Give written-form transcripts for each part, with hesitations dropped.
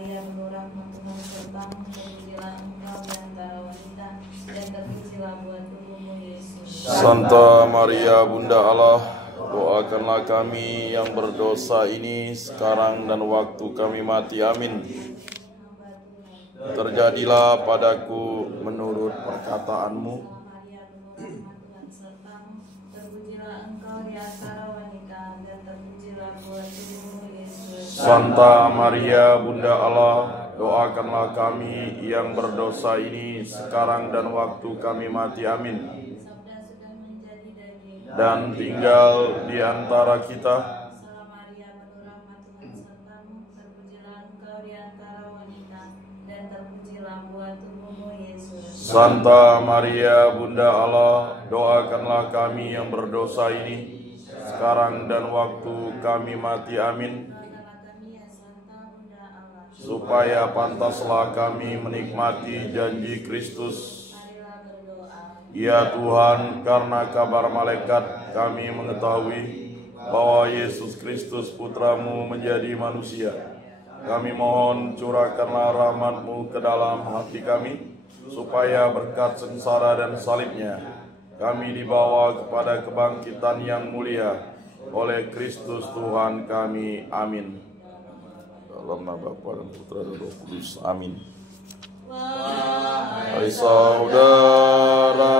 Maria penuh rahmat Tuhan sertamu, terpujilah engkau di antara wanita, dan terpujilah buah tubuhmu Yesus. Santa Maria Bunda Allah, doakanlah kami yang berdosa ini sekarang dan waktu kami mati. Amin. Terjadilah padaku menurut perkataanmu. Maria penuh rahmat Tuhan sertamu, terpujilah engkau di antara wanita, dan terpujilah buah tubuhmu Yesus. Santa Maria Bunda Allah, doakanlah kami yang berdosa ini sekarang dan waktu kami mati. Amin. Sabda sudah menjadi daging, Dan tinggal di antara kita. Salam Maria penuh rahmat Tuhan sertamu, terpujilah engkau di antara wanita, dan terpujilah buah tubuhmu Yesus. Santa Maria Bunda Allah, doakanlah kami yang berdosa ini sekarang dan waktu kami mati. Amin. Doakanlah kami ya Santa Bunda Allah, Supaya pantaslah kami menikmati janji Kristus. marilah berdoa. Ya Tuhan, karena kabar malaikat kami mengetahui bahwa Yesus Kristus Putramu menjadi manusia. Kami mohon curahkanlah rahmat-Mu ke dalam hati kami, supaya berkat sengsara dan salibnya kami dibawa kepada kebangkitan yang mulia oleh Kristus Tuhan kami. Amin. Dalam nama Bapa dan Putra dan Roh Kudus. Amin. Hai saudara,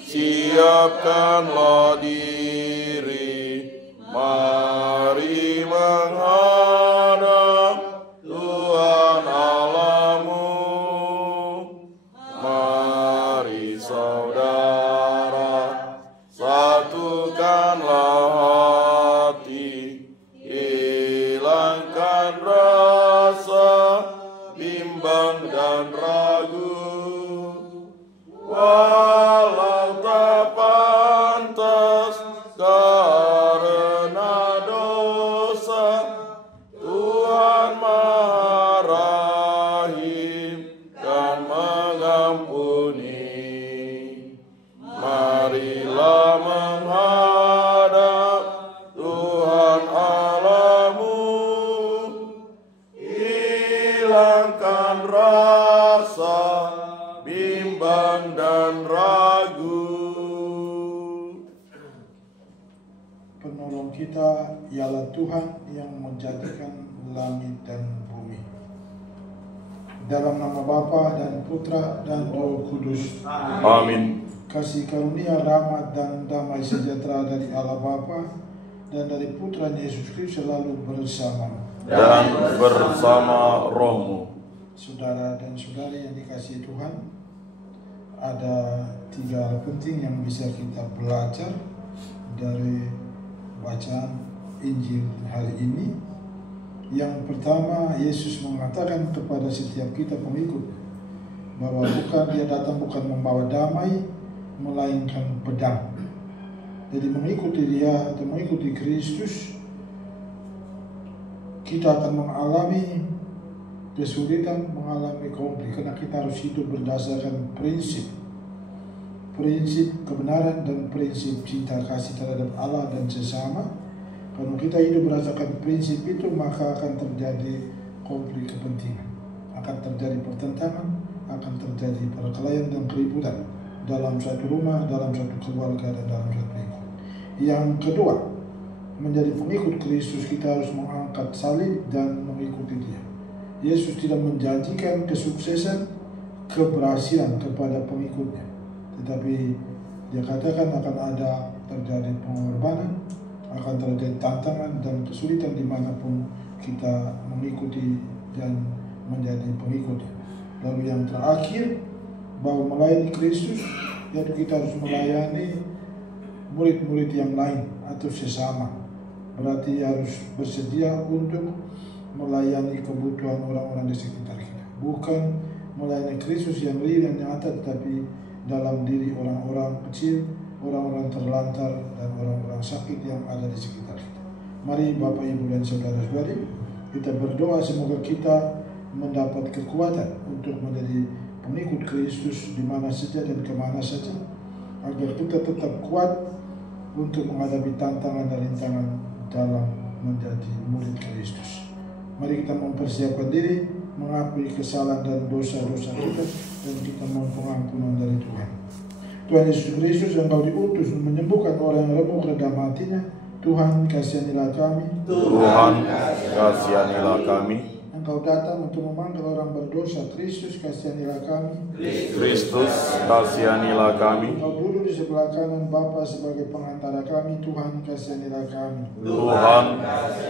siapkanlah diri, mari menghadap Tuhan Allahmu. Mari saudara, satukanlah hati, hilangkan rasa bimbang dan ragu. Walau tak pantas karena dosa, Tuhan Maha Rahim dan mengampuni. Marilah menghadap Tuhan Allahmu, hilangkan rasa bimbang dan ragu. Penolong kita ialah Tuhan yang menjadikan langit dan bumi. Dalam nama Bapa dan Putra dan Roh Kudus. Amin. Kasih karunia, rahmat dan damai sejahtera dari Allah Bapa dan dari Putra Yesus Kristus selalu bersama Dan bersama rohmu. saudara dan saudari yang dikasihi Tuhan. Ada 3 hal penting yang bisa kita belajar dari bacaan Injil hari ini. Yang pertama, Yesus mengatakan kepada setiap kita pengikut bahwa dia datang bukan membawa damai, melainkan pedang. Jadi mengikuti Dia atau mengikuti Kristus, kita akan mengalami kesulitan, mengalami konflik, karena kita harus hidup berdasarkan prinsip kebenaran dan prinsip cinta kasih terhadap Allah dan sesama. Kalau kita hidup berdasarkan prinsip itu, maka akan terjadi konflik kepentingan, akan terjadi pertentangan, akan terjadi perkelahian dan keributan dalam satu rumah, dalam satu keluarga, dan dalam satu lingkungan. Yang kedua, menjadi pengikut Kristus kita harus mengangkat salib dan mengikuti Dia. Yesus tidak menjanjikan kesuksesan, keberhasilan kepada pengikutnya, tetapi Dia katakan akan ada terjadi pengorbanan, akan terjadi tantangan dan kesulitan dimanapun kita mengikuti dan menjadi pengikutnya. Lalu yang terakhir, bahwa melayani Kristus, yaitu kita harus melayani murid-murid yang lain atau sesama. Berarti harus bersedia untuk melayani kebutuhan orang-orang di sekitar kita. Bukan melayani Kristus yang real dan nyata, tetapi dalam diri orang-orang kecil, orang-orang terlantar, dan orang-orang sakit yang ada di sekitar kita. Mari Bapak, Ibu, dan saudara-saudari, kita berdoa semoga kita mendapat kekuatan untuk menjadi pengikut Kristus di mana saja dan kemana saja, agar kita tetap kuat untuk menghadapi tantangan dan rintangan dalam menjadi murid Kristus. Mari kita mempersiapkan diri, mengakui kesalahan dan dosa-dosa kita, dan kita mohon pengampunan dari Tuhan. Tuhan Yesus Kristus, Engkau diutus untuk menyembuhkan orang yang remuk redam hatinya. Tuhan, kasihanilah kami. Tuhan, kasihanilah kami. Engkau datang untuk memanggil orang berdosa. Kristus, kasihanilah kami. Kristus, kasihanilah kami. Engkau duduk di sebelah kanan Bapa sebagai pengantara kami. Tuhan, kasihanilah kami. Tuhan,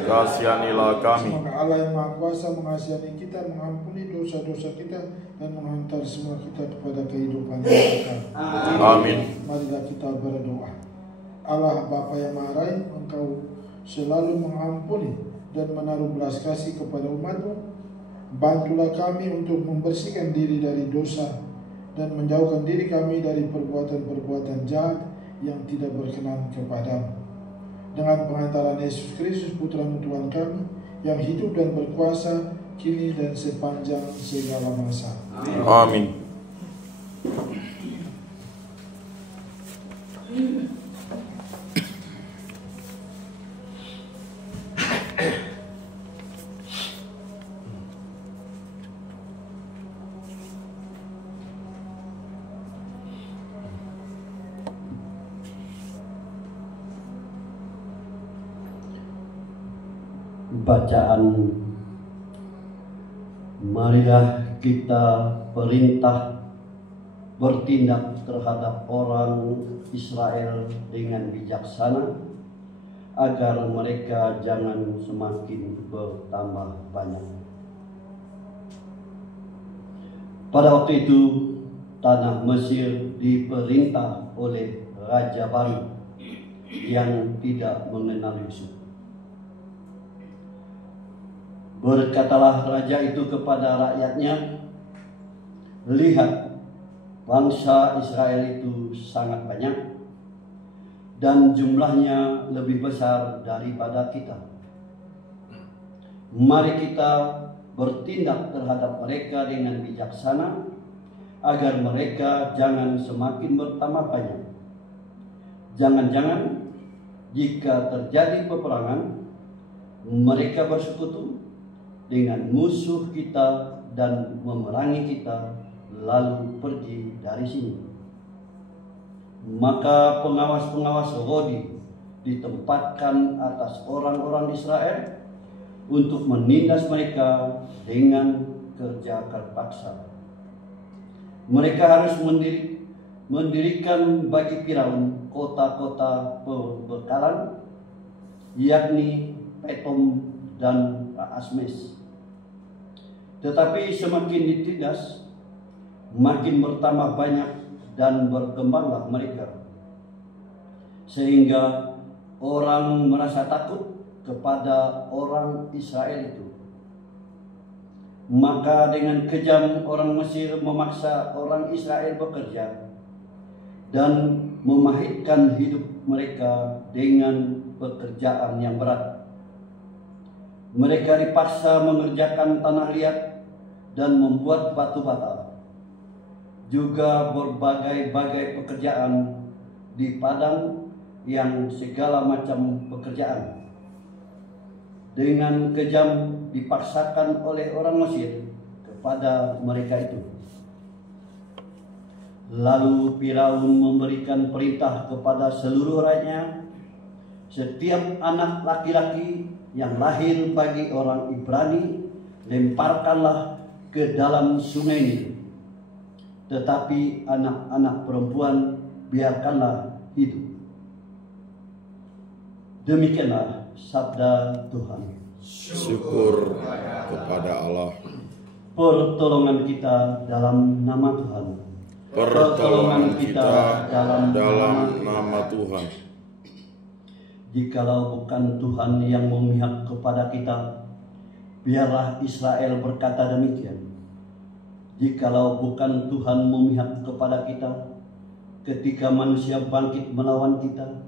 kasihanilah kami. Semoga Allah yang Maha Kuasa mengasihani kita, mengampuni dosa-dosa kita, dan menghantar semua kita kepada kehidupan yang kekal. Amin. Marilah kita berdoa. Allah Bapa yang Maha Rai, Engkau selalu mengampuni dan menaruh belas kasih kepada umat-Mu. Bantulah kami untuk membersihkan diri dari dosa dan menjauhkan diri kami dari perbuatan-perbuatan jahat yang tidak berkenan kepadamu. Dengan pengantaran Yesus Kristus, Putra-Mu Tuhan kami, yang hidup dan berkuasa kini dan sepanjang segala masa. Amin. Bacaan, marilah kita perintah bertindak terhadap orang Israel dengan bijaksana agar mereka jangan semakin bertambah banyak. Pada waktu itu tanah Mesir diperintah oleh Raja baru yang tidak mengenal Yusuf. Berkatalah raja itu kepada rakyatnya, lihat, bangsa Israel itu sangat banyak dan jumlahnya lebih besar daripada kita. Mari kita bertindak terhadap mereka dengan bijaksana agar mereka jangan semakin bertambah banyak. Jangan-jangan jika terjadi peperangan, mereka bersekutu dengan musuh kita dan memerangi kita, lalu pergi dari sini. Maka pengawas-pengawas Rohani ditempatkan atas orang-orang Israel untuk menindas mereka dengan kerja paksa. Mereka harus mendirikan bagi Firaun kota-kota perbekalan, yakni Petom dan Asmes. Tetapi semakin ditindas, makin bertambah banyak dan berkembanglah mereka, sehingga orang merasa takut kepada orang Israel itu. Maka dengan kejam orang Mesir memaksa orang Israel bekerja dan memahitkan hidup mereka dengan pekerjaan yang berat. Mereka dipaksa mengerjakan tanah liat dan membuat batu bata, juga berbagai-bagai pekerjaan di padang yang segala macam pekerjaan. Dengan kejam dipaksakan oleh orang Mesir kepada mereka itu. Lalu Firaun memberikan perintah kepada seluruh rakyatnya, setiap anak laki-laki yang lahir bagi orang Ibrani lemparkanlah ke dalam sungai Nil, tetapi anak-anak perempuan biarkanlah hidup. Demikianlah sabda Tuhan. Syukur kepada Allah. Pertolongan kita dalam nama Tuhan. Pertolongan kita dalam nama Tuhan. Jikalau bukan Tuhan yang memihak kepada kita, biarlah Israel berkata demikian. Jikalau bukan Tuhan memihak kepada kita, ketika manusia bangkit melawan kita,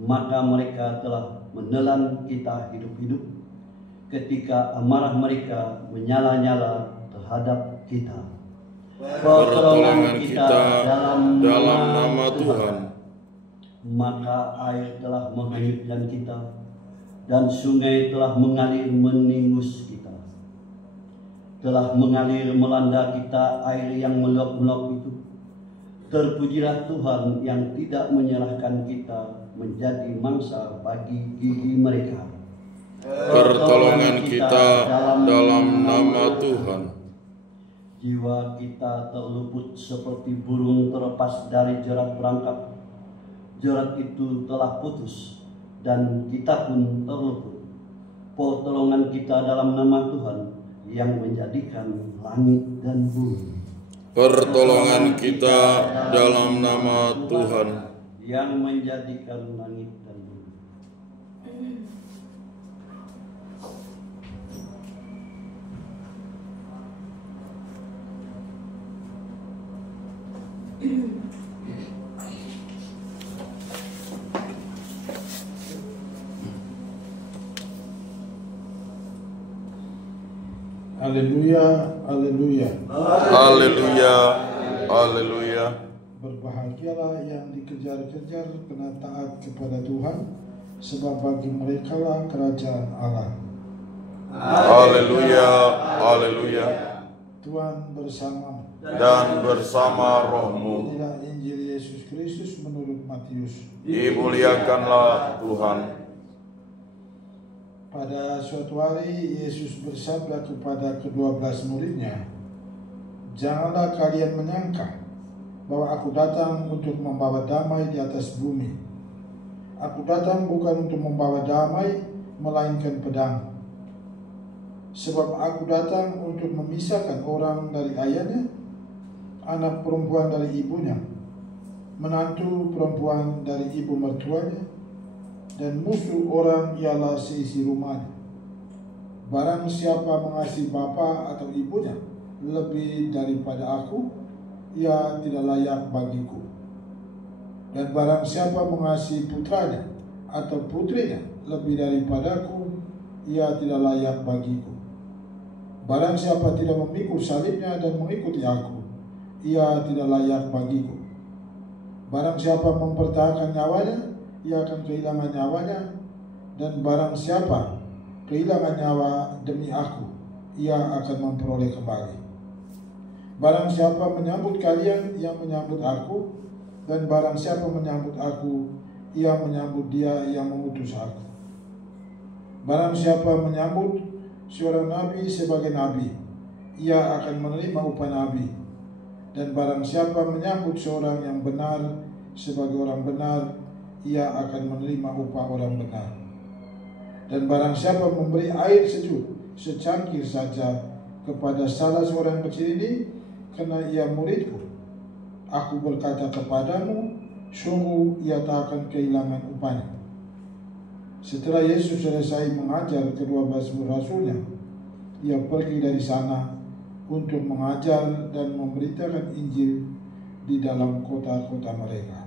maka mereka telah menelan kita hidup-hidup ketika amarah mereka menyala-nyala terhadap kita. Pertolongan kita dalam nama Tuhan. Maka air telah menghanyutkan kita dan sungai telah mengalir menembus kita. telah mengalir melanda kita air yang meluap-luap itu. Terpujilah Tuhan yang tidak menyerahkan kita menjadi mangsa bagi gigi mereka. Pertolongan kita dalam nama Tuhan. Jiwa kita terluput seperti burung terlepas dari jerat perangkap. Jerat itu telah putus dan kita pun terluput. Pertolongan kita dalam nama Tuhan yang menjadikan langit dan bumi. Pertolongan kita dalam nama Tuhan yang menjadikan langit dan bumi. Haleluya, haleluya. Haleluya, haleluya. Berbahagialah yang dikejar-kejar kena taat kepada Tuhan, sebab bagi mereka lah kerajaan Allah. Haleluya, haleluya. Tuhan bersamamu. Dan bersama rohmu. Inilah Injil Yesus Kristus menurut Matius. Dimuliakanlah Tuhan. Pada suatu hari Yesus bersabda kepada ke-12 muridnya, "Janganlah kalian menyangka bahwa aku datang untuk membawa damai di atas bumi. Aku datang bukan untuk membawa damai, melainkan pedang. Sebab aku datang untuk memisahkan orang dari ayahnya, anak perempuan dari ibunya, menantu perempuan dari ibu mertuanya, dan musuh orang ialah seisi rumahnya. Barang siapa mengasihi bapa atau ibunya lebih daripada aku, ia tidak layak bagiku. Dan barang siapa mengasihi putranya atau putrinya lebih daripadaku, ia tidak layak bagiku. Barang siapa tidak memikul salibnya dan mengikuti aku, ia tidak layak bagiku. Barang siapa mempertahankan nyawanya, ia akan kehilangan nyawanya, dan barang siapa kehilangan nyawa demi aku, ia akan memperoleh kembali. Barang siapa menyambut kalian, ia menyambut aku, dan barang siapa menyambut aku, ia menyambut dia yang mengutus aku. Barang siapa menyambut seorang nabi sebagai nabi, ia akan menerima upah nabi, dan barang siapa menyambut seorang yang benar sebagai orang benar, ia akan menerima upah orang benar. Dan barang siapa memberi air sejuk secangkir saja kepada salah seorang kecil ini, karena ia muridku, aku berkata kepadamu, sungguh ia tak akan kehilangan upahnya. Setelah Yesus selesai mengajar ke-12 rasulnya, ia pergi dari sana untuk mengajar dan memberitakan Injil di dalam kota-kota mereka.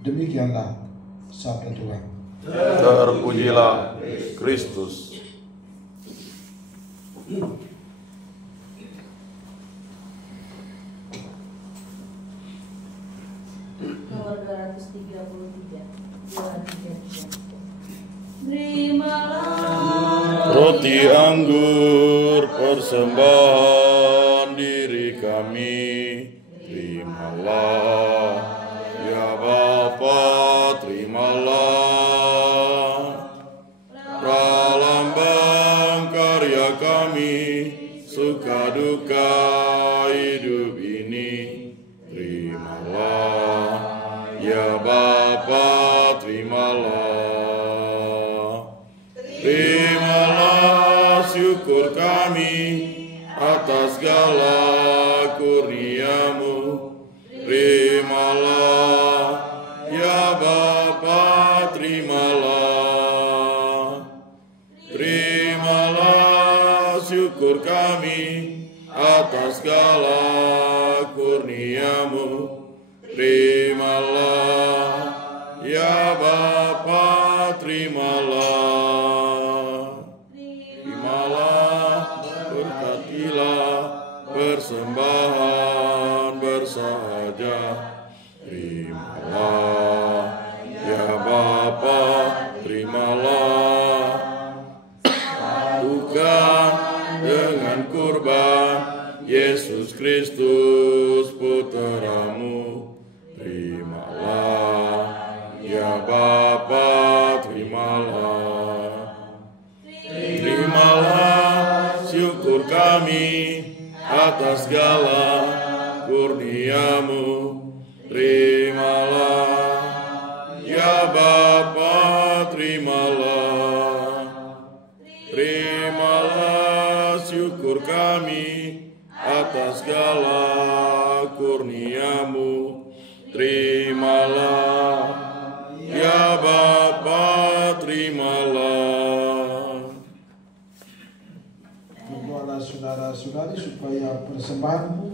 Demikianlah sabda Tuhan. Terpujilah Kristus. Nomor 233. 233. Terimalah Roti anggur persembahan diri kami, terimalah ya Bapa, terimalah pralambang karya kami, suka duka hidup ini, terimalah ya Bapa, terimalah. Terimalah syukur kami atas segala kurniamu. Terimalah ya Bapa, terimalah. Terimalah syukur kami atas segala kurniamu. Terimalah ya Bapa, terimalah. Persembahan bersahaja, terimalah ya Bapa, terimalah bukan dengan dan kurban Yesus Kristus Putramu. Terimalah, ya Bapa, terimalah. Terimalah syukur kami atas segala kurnia-Mu. Terimalah, ya Bapa, terimalah. Terimalah syukur kami atas segala kurnia-Mu. Terimalah, ya Bapa, terimalah. Berdoalah saudara-saudari supaya persembahanmu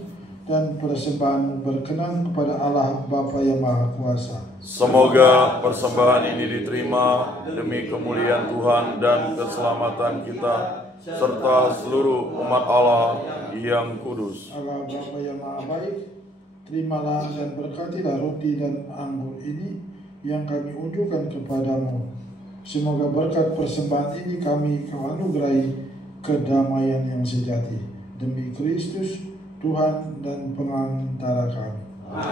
dan persembahanmu berkenan kepada Allah Bapa yang Maha Kuasa. Semoga persembahan ini diterima demi kemuliaan Tuhan dan keselamatan kita serta seluruh umat Allah yang kudus. Allah Bapa yang Maha Baik, terimalah dan berkatilah roti dan anggur ini yang kami unjukkan kepadamu. Semoga berkat persembahan ini kami anugerahi kedamaian yang sejati. Demi Kristus, Tuhan dan pengantara kami.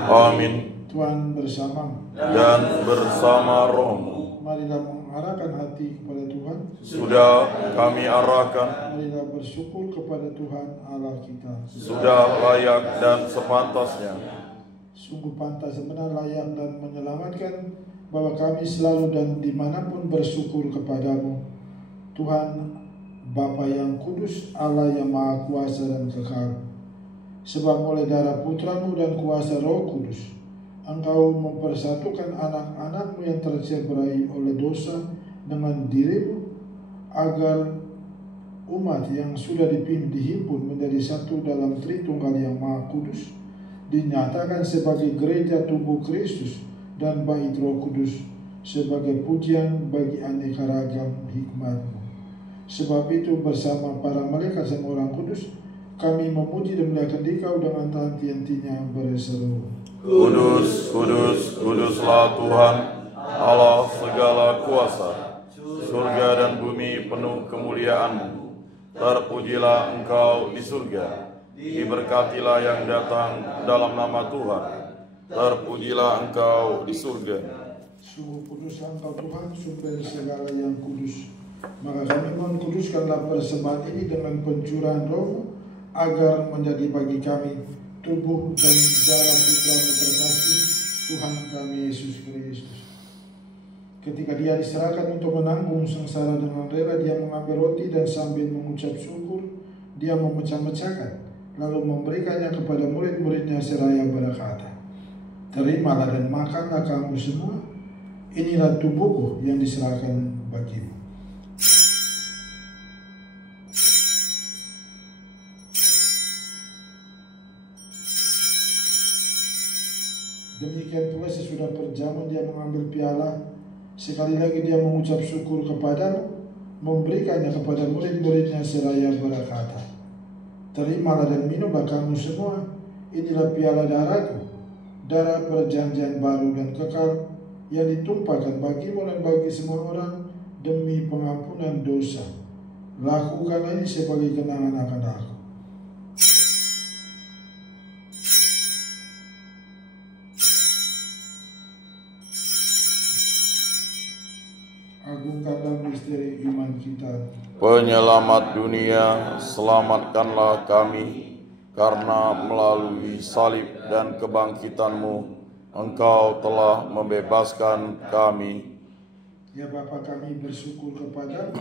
Amin. Tuhan bersamamu. Dan bersama rohmu. Marilah mengarahkan hati kepada Tuhan. Sudah kami arahkan. Marilah bersyukur kepada Tuhan Allah kita. Sudah layak dan sepantasnya. Sungguh pantas benar, layak dan menyelamatkan bahwa kami selalu dan dimanapun bersyukur kepadamu, Tuhan Bapa yang kudus, Allah yang maha kuasa dan kekal. Sebab oleh darah Putramu dan kuasa Roh Kudus, Engkau mempersatukan anak-anak-Mu yang tercerai oleh dosa dengan dirimu, agar umat yang sudah dihimpun menjadi satu dalam Tritunggal yang Maha Kudus dinyatakan sebagai gereja tubuh Kristus dan bait Roh Kudus sebagai pujian bagi aneka ragam hikmat-Mu. Sebab itu bersama para malaikat dan orang kudus kami memuji dan memuliakan Dikau dengan henti-hentinya berseru, Kudus, kudus, kuduslah Tuhan Allah segala kuasa. Surga dan bumi penuh kemuliaan-Mu. Terpujilah Engkau di surga. Diberkatilah yang datang dalam nama Tuhan. Terpujilah Engkau di surga. sungguh kuduslah Engkau Tuhan, sumber segala yang kudus. Maka kami mohon, kuduskanlah persembahan ini dengan pencurahan Roh, agar menjadi bagi kami tubuh dan darah Putra-Mu terkasih, Tuhan kami Yesus Kristus. Ketika Dia diserahkan untuk menanggung sengsara dengan rela, Dia mengambil roti dan sambil mengucap syukur, Dia memecah-mecahkan, lalu memberikannya kepada murid-muridnya seraya berkata, terimalah dan makanlah kamu semua, inilah tubuhku yang diserahkan bagimu. Demikian pula sesudah perjamuan Dia mengambil piala, sekali lagi Dia mengucap syukur kepadamu, memberikannya kepada murid-muridnya seraya berkata, terimalah dan minumlah kamu semua, inilah piala darahku, darah perjanjian baru dan kekal, yang ditumpahkan bagimu dan bagi semua orang demi pengampunan dosa. Lakukanlah ini sebagai kenangan akan aku. Agungkanlah misteri iman kita. Penyelamat dunia, selamatkanlah kami, karena melalui salib dan kebangkitan-Mu, Engkau telah membebaskan kami. Ya Bapa, kami bersyukur kepadamu,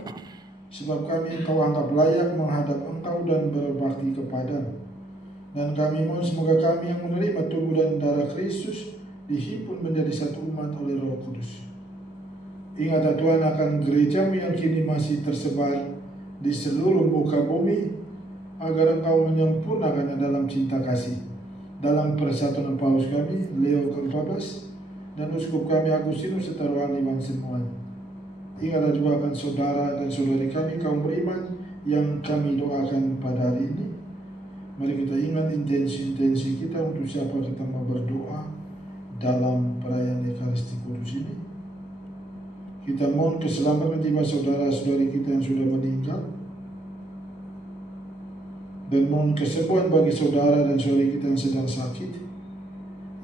sebab kami Engkau anggap layak menghadap Engkau dan berbakti kepadamu. Dan kami mohon semoga kami yang menerima tubuh dan darah Kristus dihimpun menjadi satu umat oleh Roh Kudus. Ingatlah Tuhan akan gereja-Mu yang kini masih tersebar di seluruh muka bumi, agar Engkau menyempurnakannya dalam cinta kasih. Dalam persatuan Paus kami, Leo ke-14, dan Uskup kami Agustinus serta rohaniwan semuanya. Ingatlah juga akan saudara dan saudari kami kaum beriman yang kami doakan pada hari ini. Mari kita ingat intensi-intensi kita untuk siapa kita mau berdoa dalam perayaan Ekaristi Kudus ini. Kita mohon keselamatan jiwa saudara-saudari kita yang sudah meninggal. Dan mohon kesembuhan bagi saudara dan saudari kita yang sedang sakit,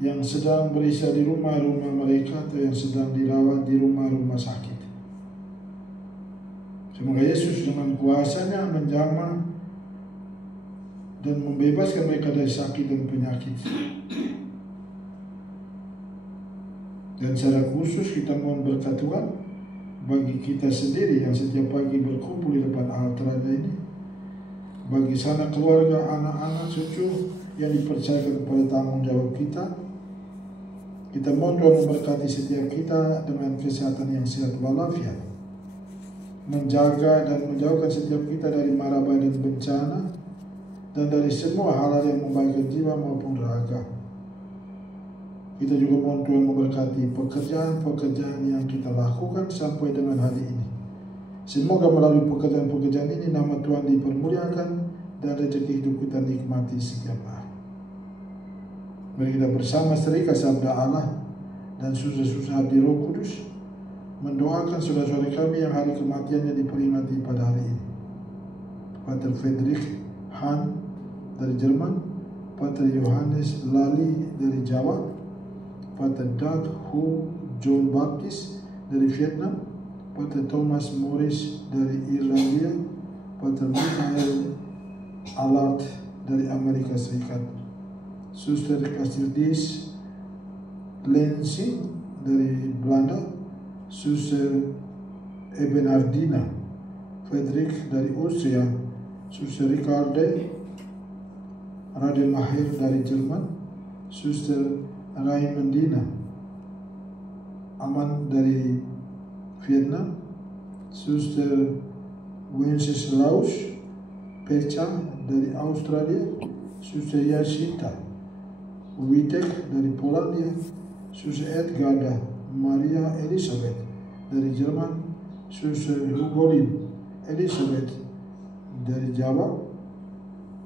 yang sedang berisah di rumah-rumah mereka atau yang sedang dirawat di rumah-rumah sakit. Semoga Yesus dengan kuasa-Nya menjamah dan membebaskan mereka dari sakit dan penyakit. Dan secara khusus kita mohon berkat Tuhan bagi kita sendiri yang setiap pagi berkumpul di depan altar ini, bagi sanak keluarga, anak-anak, cucu yang dipercayakan kepada tanggung jawab kita. Kita mohon Tuhan memberkati setiap kita dengan kesehatan yang sehat walafiat, menjaga dan menjauhkan setiap kita dari mara bahaya dan bencana, dan dari semua hal-hal yang membahayakan jiwa maupun raga. Kita juga mohon Tuhan memberkati pekerjaan-pekerjaan yang kita lakukan sampai dengan hari ini. Semoga melalui pekerjaan-pekerjaan ini nama Tuhan dipermuliakan dan rezeki hidup kita nikmati setiap hari. Mari kita bersama setrika sabda Allah dan susah-susah di Roh Kudus mendoakan saudara-saudara kami yang hari kematiannya diperingati pada hari ini. Pater Friedrich Han dari Jerman, Pater Johannes Lali dari Jawa, Pater Doug Hu John Baptist dari Vietnam, Pater Thomas Morris dari Irlandia, Pater Michael Allard dari Amerika Serikat, Suster Castildis Lensing dari Belanda, Suster Ebenardina Frederick dari Austria, Suster Ricarde Raden Mahir dari Jerman, Suster Raimendina Aman dari Vietnam, Suster Wenceslaus Pecha dari Australia, Suster Yasinta Witek dari Polandia, Suster Edgarda Maria Elisabeth dari Jerman, Suster Hugolin Elisabeth dari Jawa,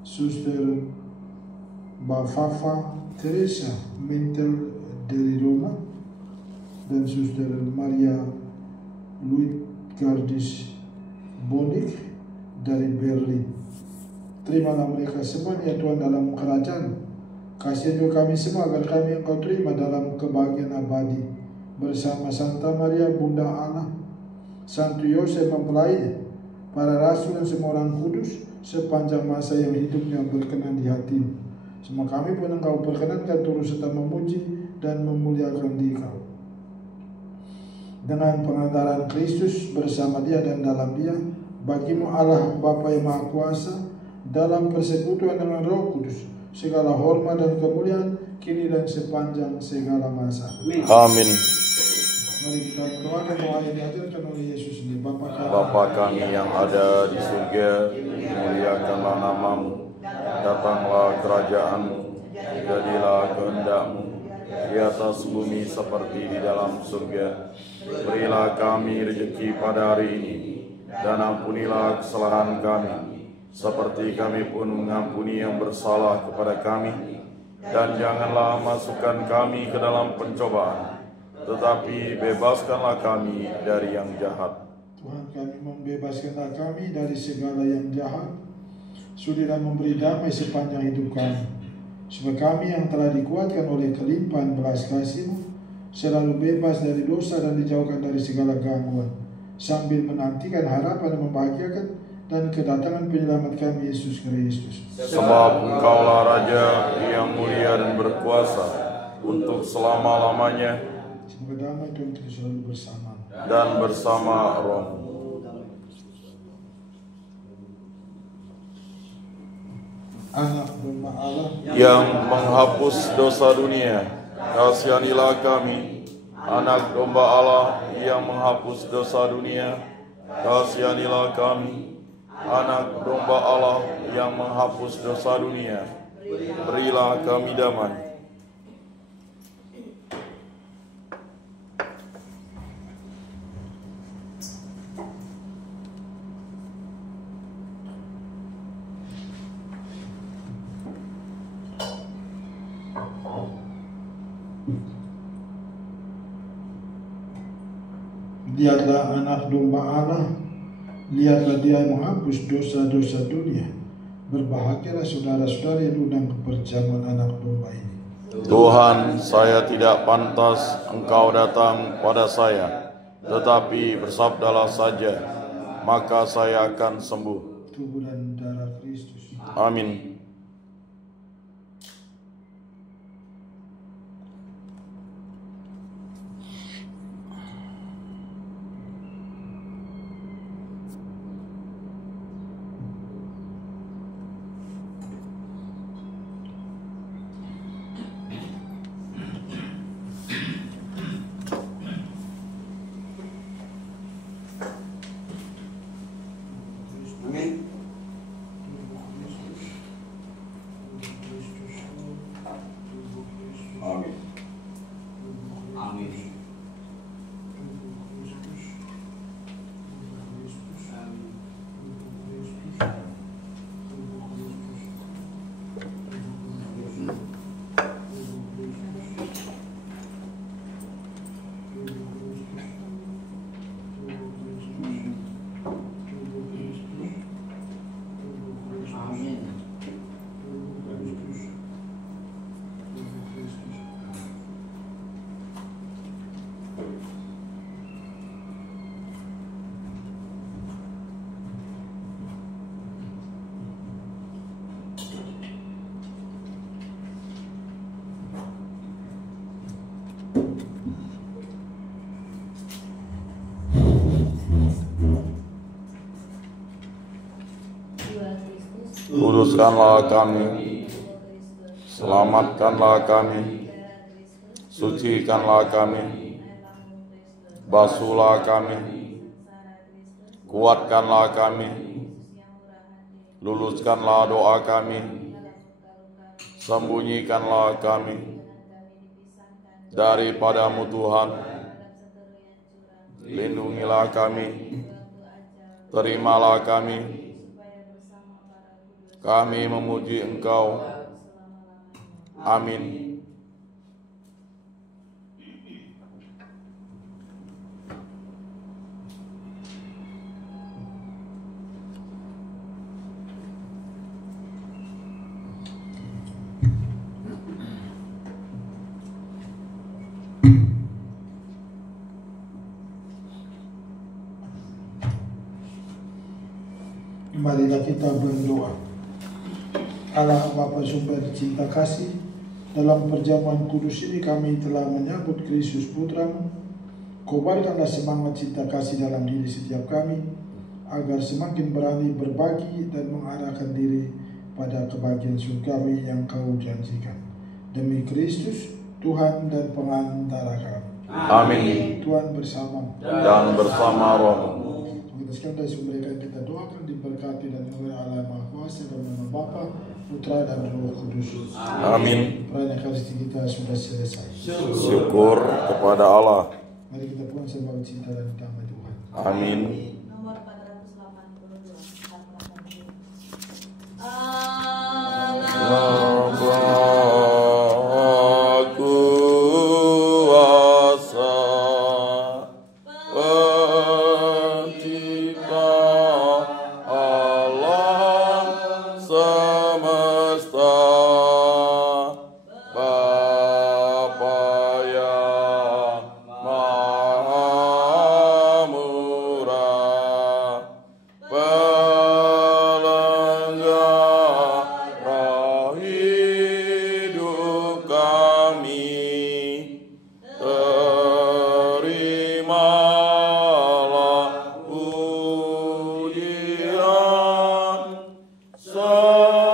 Suster Bafafa Teresa Mintel dari Roma, dan Suster Maria Luitgardis Bonik dari Berlin. Terimalah mereka semua ya Tuhan dalam kerajaan. Kasihi juga kami semua agar kami Engkau terima dalam kebahagiaan abadi bersama Santa Maria Bunda Allah, Santo Yosef mempelainya, para rasul dan semua orang kudus sepanjang masa yang hidupnya berkenan di hati-Mu. Semua kami pun Engkau perkenankan turut serta memuji dan memuliakan Dikau. Dengan pengantaran Kristus bersama Dia dan dalam Dia, bagi-Mu Allah Bapa yang Maha Kuasa, dalam persekutuan dengan Roh Kudus, segala hormat dan kemuliaan kini dan sepanjang segala masa. Amin. Mari kita berdoakan doa yang diajarkan oleh Yesus ini. Bapa kami yang ada di surga, dimuliakanlah nama-Mu. Datanglah kerajaan-Mu, jadilah kehendak-Mu di atas bumi seperti di dalam surga. Berilah kami rezeki pada hari ini, dan ampunilah kesalahan kami, seperti kami pun mengampuni yang bersalah kepada kami. Dan janganlah masukkan kami ke dalam pencobaan, tetapi bebaskanlah kami dari yang jahat. Tuhan, kami membebaskanlah kami dari segala yang jahat. Sudilah memberi damai sepanjang hidup kami, supaya kami yang telah dikuatkan oleh kelimpahan belas kasih-Mu selalu bebas dari dosa dan dijauhkan dari segala gangguan, sambil menantikan harapan yang membahagiakan dan kedatangan penyelamat kami Yesus Kristus. Sebab Engkaulah Raja yang mulia dan berkuasa untuk selama-lamanya, Semoga damai Tuhan kita selalu bersama dan bersama Roh-Mu. Anak domba Allah Yang menghapus dosa dunia, kasihanilah kami. Anak domba Allah yang menghapus dosa dunia, kasihanilah kami. Anak domba Allah yang menghapus dosa dunia, berilah kami damai. Lihatlah anak domba Allah, lihatlah Dia yang menghapus dosa-dosa dunia. Berbahagialah saudara-saudara yang diundang ke perjamuan anak domba ini. Tuhan, saya tidak pantas Engkau datang pada saya, tetapi bersabdalah saja, maka saya akan sembuh. Tubuh dan darah Kristus. Amin. Kuduskanlah kami, selamatkanlah kami, sucikanlah kami, basuhlah kami, kuatkanlah kami, luluskanlah doa kami, sembunyikanlah kami daripadamu Tuhan, lindungilah kami, terimalah kami memuji Engkau. Amin. Marilah kita berdoa. Allah Bapa sumber cinta kasih, dalam perjamuan kudus ini kami telah menyambut Kristus Putra-Mu. Kobarkanlah semangat cinta kasih dalam diri setiap kami, agar semakin berani berbagi dan mengarahkan diri pada kebahagiaan surgawi yang Kau janjikan. Demi Kristus, Tuhan dan pengantara kami. Amin. Tuhan bersama Dan bersama roh. Kita sekalian dari mereka yang kita doakan diberkati dan oleh Allah Maha Kuasa dan nama Bapa, Putra dan Roh Kudus. Amin. Perayaan Ekaristi kita sudah selesai. Syukur kepada Allah. Mari kita pulang sebab cinta dan damai Tuhan. Amin. Nomor 482. Allah. Sama